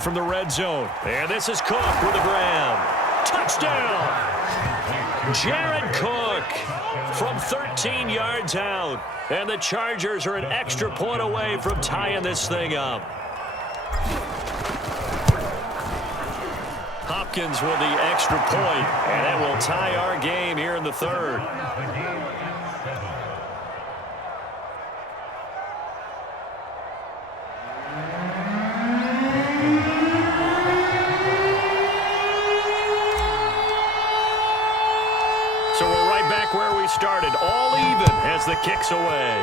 From the red zone. And this is Cook with a grab. Touchdown! Jared Cook from 13 yards out. And the Chargers are an extra point away from tying this thing up. Hopkins with the extra point, and that will tie our game here in the third. So we're right back where we started, all even as the kick's away.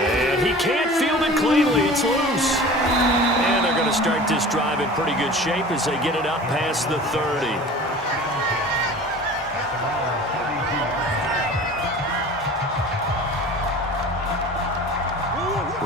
And he can't field it cleanly. It's loose. And they're going to start this drive in pretty good shape as they get it up past the 30.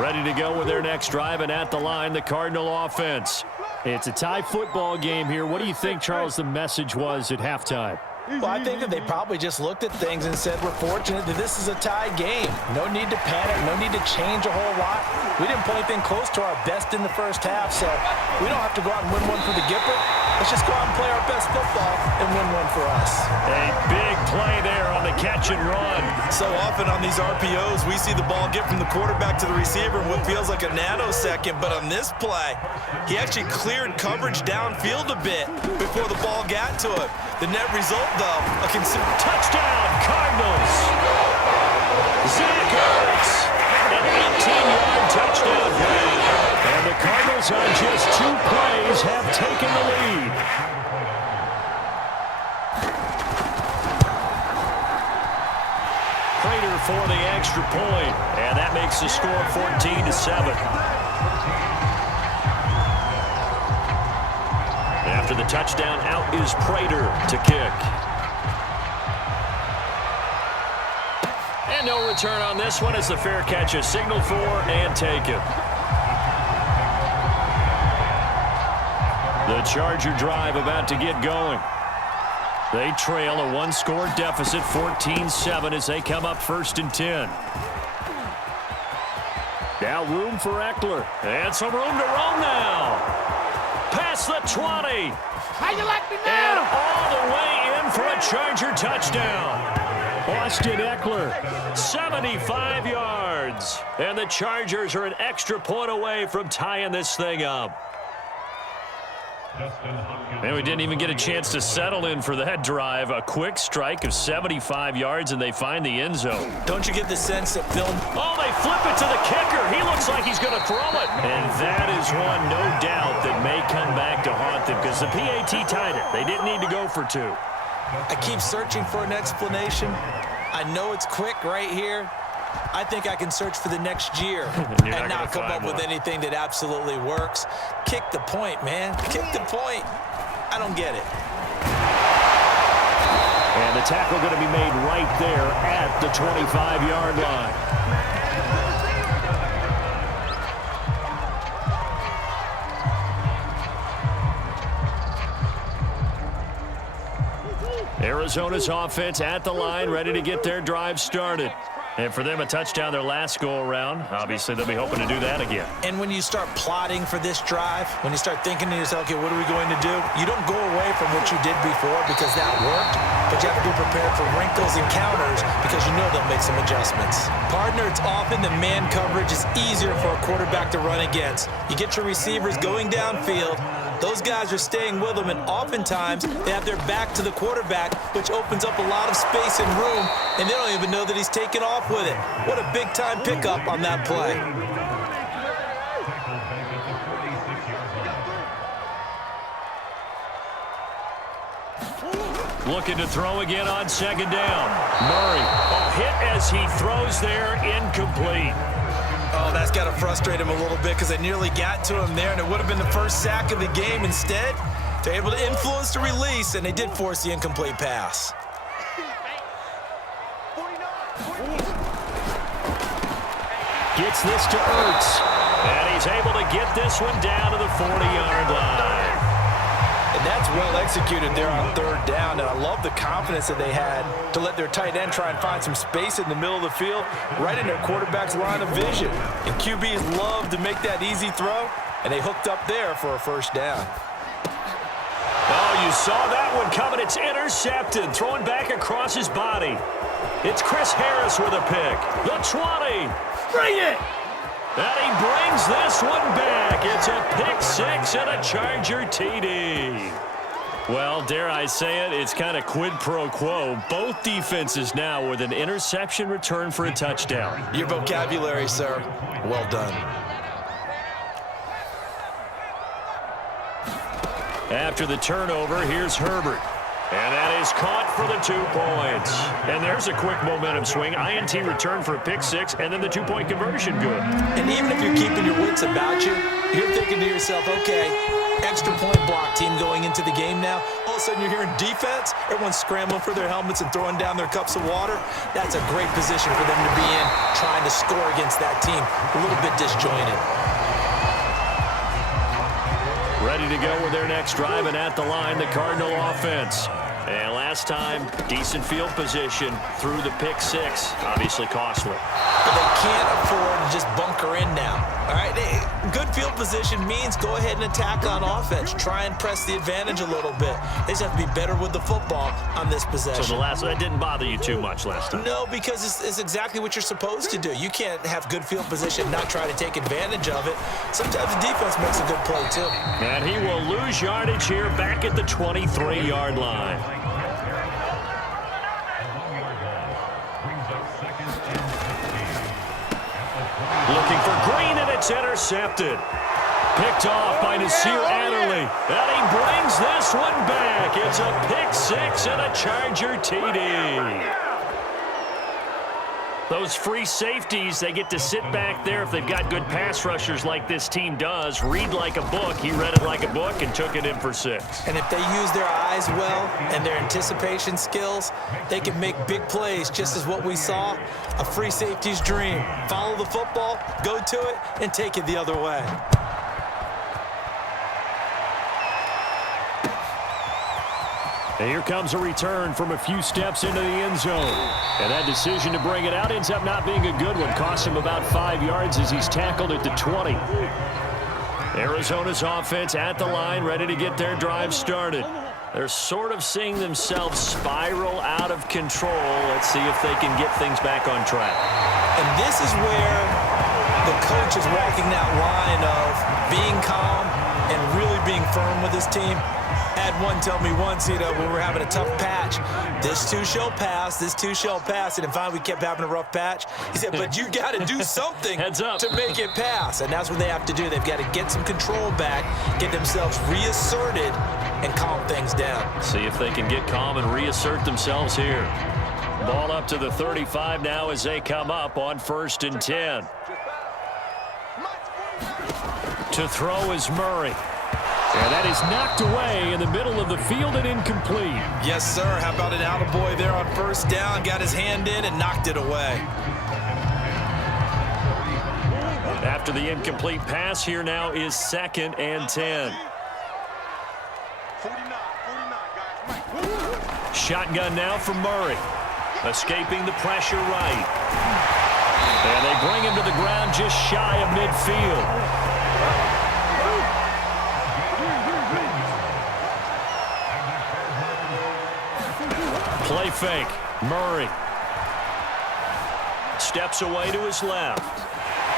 Ready to go with their next drive, and at the line, the Cardinal offense. It's a tie football game here. What do you think, Charles, the message was at halftime? Well, I think that they probably just looked at things and said, we're fortunate that this is a tie game. No need to panic, no need to change a whole lot. We didn't play anything close to our best in the first half, so we don't have to go out and win one for the Gipper. Let's just go out and play our best football and win one for us. A big play there on the catch and run. So often on these RPOs, we see the ball get from the quarterback to the receiver in what feels like a nanosecond, but on this play, he actually cleared coverage downfield a bit before the ball got to him. The net result, though, a considerable touchdown, Cardinals. Zach Ertz, an 18-yard touchdown grab. And the Cardinals on just 2 plays have taken the lead. Prater for the extra point, and that makes the score 14-7. After the touchdown, out is Prater to kick. And no return on this one as the fair catch is signaled for and taken. The Charger drive about to get going. They trail a 1-score deficit, 14-7, as they come up 1st and 10. Now room for Eckler. And some room to roam now. Past the 20. How you like me now? And all the way in for a Charger touchdown. Austin Eckler, 75 yards. And the Chargers are an extra point away from tying this thing up. And we didn't even get a chance to settle in for that drive. A quick strike of 75 yards, and they find the end zone. Don't you get the sense that Phil... Oh, they flip it to the kicker. He looks like he's going to throw it. And that is one, no doubt, that may come back to haunt them because the PAT tied it. They didn't need to go for 2. I keep searching for an explanation. I know it's quick right here. I think I can search for the next year and not come up with anything that absolutely works. Kick the point, man. Kick the point. I don't get it. And the tackle going to be made right there at the 25-yard line. Arizona's offense at the line, ready to get their drive started. And for them, a touchdown their last go-around. Obviously, they'll be hoping to do that again. And when you start plotting for this drive, when you start thinking to yourself, okay, what are we going to do? You don't go away from what you did before because that worked, but you have to be prepared for wrinkles and counters because you know they'll make some adjustments. Partner, it's often the man coverage is easier for a quarterback to run against. You get your receivers going downfield. Those guys are staying with them, and oftentimes they have their back to the quarterback, which opens up a lot of space and room, and they don't even know that he's taken off with it. What a big-time pickup on that play. Looking to throw again on 2nd down. Murray, a hit as he throws there, incomplete. Oh, that's got to frustrate him a little bit because they nearly got to him there, and it would have been the first sack of the game. Instead, they're able to influence the release, and they did force the incomplete pass. Gets this to Ertz, and he's able to get this one down to the 40-yard line. And that's well executed there on 3rd down, and I love the confidence that they had to let their tight end try and find some space in the middle of the field, right in their quarterback's line of vision. And QBs love to make that easy throw. And they hooked up there for a first down. Oh, you saw that one coming. It's intercepted. Throwing back across his body. It's Chris Harris with a pick. The 20. Bring it! And he brings this one back. It's a pick six and a Charger TD. Well, dare I say it, it's kind of quid pro quo. Both defenses now with an interception return for a touchdown. Your vocabulary, sir. Well done. After the turnover, here's Herbert. And that is caught for the 2 points. And there's a quick momentum swing. INT return for a pick six, and then the 2-point conversion good. And even if you're keeping your wits about you, you're thinking to yourself, okay, extra point block team going into the game now. All of a sudden you're hearing defense. Everyone's scrambling for their helmets and throwing down their cups of water. That's a great position for them to be in, trying to score against that team. A little bit disjointed. Ready to go with their next drive, and at the line, the Cardinal offense. And last time, decent field position through the pick six. Obviously costly. But they can't afford to just bunker in now. All right, good field position means go ahead and attack on offense. Try and press the advantage a little bit. They just have to be better with the football on this possession. So that didn't bother you too much last time? No, because it's exactly what you're supposed to do. You can't have good field position and not try to take advantage of it. Sometimes the defense makes a good play, too. And he will lose yardage here back at the 23-yard line. Looking for Green, and it's intercepted. Picked off by Nasir Adderley. And he brings this one back. It's a pick six and a Charger TD. Those free safeties, they get to sit back there if they've got good pass rushers like this team does. Read like a book. He read it like a book and took it in for six. And if they use their eyes well and their anticipation skills, they can make big plays, just as what we saw. A free safety's dream. Follow the football, go to it, and take it the other way. And here comes a return from a few steps into the end zone. And that decision to bring it out ends up not being a good one. Costs him about 5 yards as he's tackled at the 20. Arizona's offense at the line, ready to get their drive started. They're sort of seeing themselves spiral out of control. Let's see if they can get things back on track. And this is where the coach is walking that line of being calm and really being firm with his team. I had one tell me once, when we were having a tough patch, this too shall pass, this too shall pass. And finally we kept having a rough patch. He said, but you got to do something Heads up. to make it pass. And that's what they have to do. They've got to get some control back, get themselves reasserted, and calm things down. See if they can get calm and reassert themselves here. Ball up to the 35 now as they come up on 1st and 10. To throw is Murray. And that is knocked away in the middle of the field and incomplete. Yes, sir. How about an attaboy there on 1st down? Got his hand in and knocked it away. After the incomplete pass, here now is 2nd and 10. Shotgun now for Murray. Escaping the pressure right. And they bring him to the ground just shy of midfield. Play fake. Murray steps away to his left.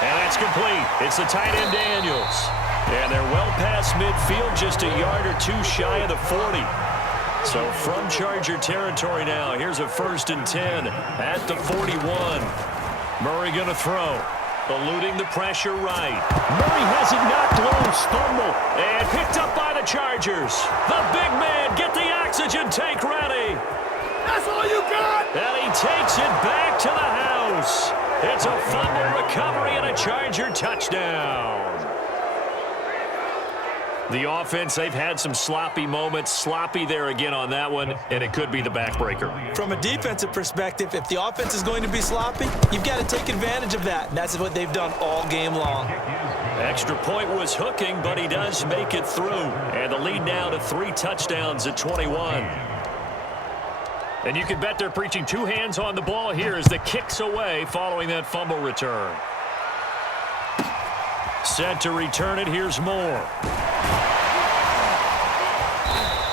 And that's complete. It's the tight end Daniels. And they're well past midfield, just a yard or two shy of the 40. So from Charger territory now, here's a 1st and 10 at the 41. Murray going to throw. Eluding the pressure right. Murray has it knocked loose. Fumble. And picked up by the Chargers. The big man, get the oxygen tank ready. That's all you got? And he takes it back to the house. It's a fumble recovery and a Charger touchdown. The offense, they've had some sloppy moments. Sloppy there again on that one, and it could be the backbreaker. From a defensive perspective, if the offense is going to be sloppy, you've got to take advantage of that. And that's what they've done all game long. Extra point was hooking, but he does make it through. And the lead now to 3 touchdowns at 21. And you can bet they're preaching 2 hands on the ball here as the kick's away following that fumble return. Set to return it. Here's Moore.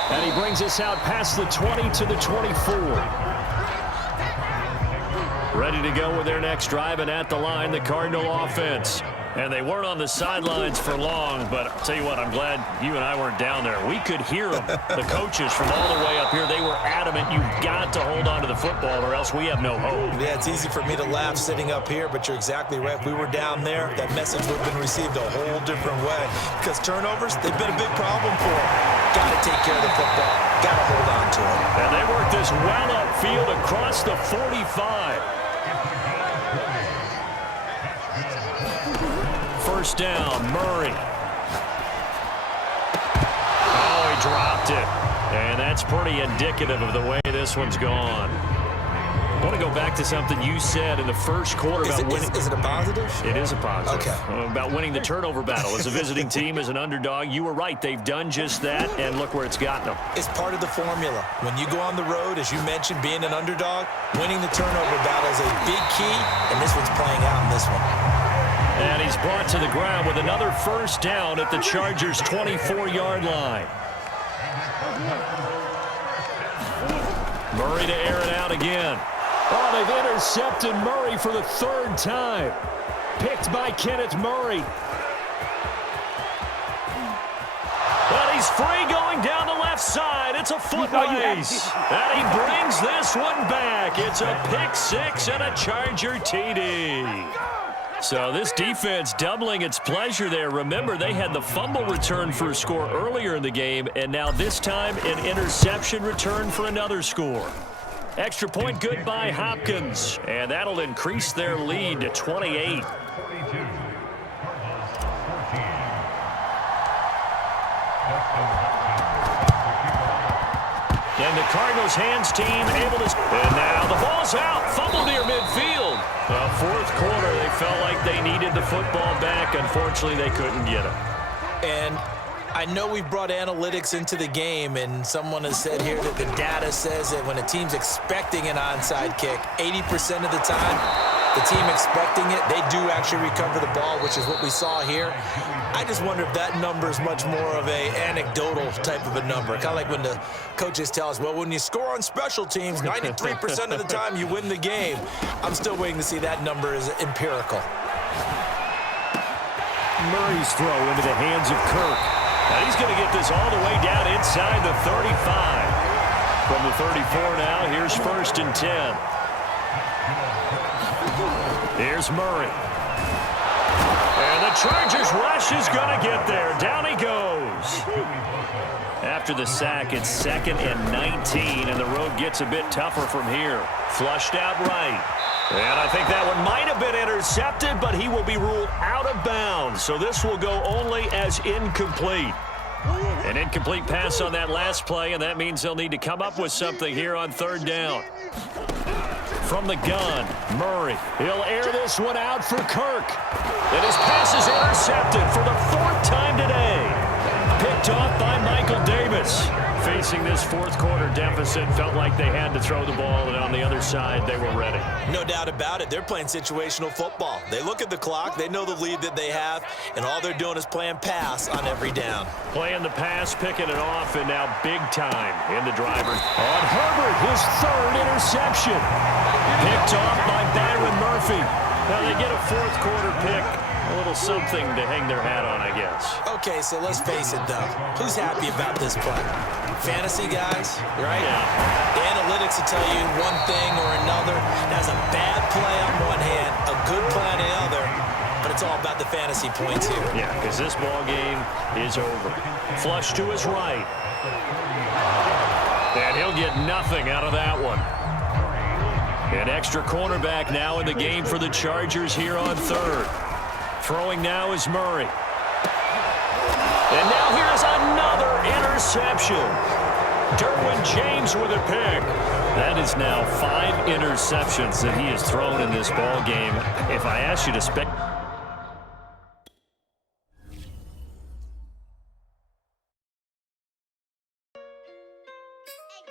And he brings us out past the 20 to the 24. Ready to go with their next drive, and at the line, the Cardinal offense. And they weren't on the sidelines for long, but I'll tell you what, I'm glad you and I weren't down there. We could hear them, the coaches from all the way up here. They were adamant, you've got to hold on to the football or else we have no hope. Yeah, it's easy for me to laugh sitting up here, but you're exactly right. If we were down there, that message would have been received a whole different way. Because turnovers, they've been a big problem for them. Got to take care of the football. Got to hold on to it. And they work this well upfield across the 45. First down, Murray. Oh, he dropped it. And that's pretty indicative of the way this one's gone. I want to go back to something you said in the first quarter about winning. Is it a positive? It is a positive. Okay. About winning the turnover battle. As a visiting team, as an underdog, you were right. They've done just that, and look where it's gotten them. It's part of the formula. When you go on the road, as you mentioned, being an underdog, winning the turnover battle is a big key, and this one's playing out in this one. And he's brought to the ground with another first down at the Chargers' 24-yard line. Murray to air it out again. Oh, they've intercepted Murray for the third time. Picked by Kenneth Murray. But he's free going down the left side. It's a foot race. And he brings this one back. It's a pick six and a Charger TD. So this defense doubling its pleasure there. Remember, they had the fumble return for a score earlier in the game, and now this time an interception return for another score. Extra point good by Hopkins, and that'll increase their lead to 28. And the Cardinals' hands team able to... And now the ball's out. Fumble near midfield. Fourth quarter, they felt like they needed the football back. Unfortunately, they couldn't get it. And I know we've brought analytics into the game, and someone has said here that the data says that when a team's expecting an onside kick, 80% of the time, the team expecting it, they do actually recover the ball, which is what we saw here. I just wonder if that number is much more of a anecdotal type of a number. Kind of like when the coaches tell us, well, when you score on special teams, 93% of the time you win the game. I'm still waiting to see that number is empirical. Murray's throw into the hands of Kirk. Now he's going to get this all the way down inside the 35. From the 34 now, here's 1st and 10. Here's Murray. And the Chargers rush is going to get there. Down he goes. After the sack, it's 2nd and 19, and the road gets a bit tougher from here. Flushed out right. And I think that one might have been intercepted, but he will be ruled out of bounds. So this will go only as incomplete. An incomplete pass on that last play, and that means they'll need to come up with something here on 3rd down. From the gun, Murray. He'll air this one out for Kirk. And his pass is intercepted for the 4th time today. Picked off by Michael Davis. Facing this 4th quarter deficit, felt like they had to throw the ball, and on the other side, they were ready. No doubt about it. They're playing situational football. They look at the clock, they know the lead that they have, and all they're doing is playing pass on every down. Playing the pass, picking it off, and now big time in the driver. On Herbert, his 3rd interception. Picked off by Byron Murphy. Now they get a 4th quarter pick. A little something to hang their hat on, I guess. Okay, so let's face it, though. Who's happy about this play? Fantasy guys, right? Yeah. The analytics will tell you one thing or another. That's a bad play on one hand, a good play on the other, but it's all about the fantasy points here. Yeah, because this ball game is over. Flush to his right. And he'll get nothing out of that one. An extra cornerback now in the game for the Chargers here on 3rd. Throwing now is Murray. And now here's another interception. Derwin James with a pick. That is now 5 interceptions that he has thrown in this ball game. If I asked you to spec...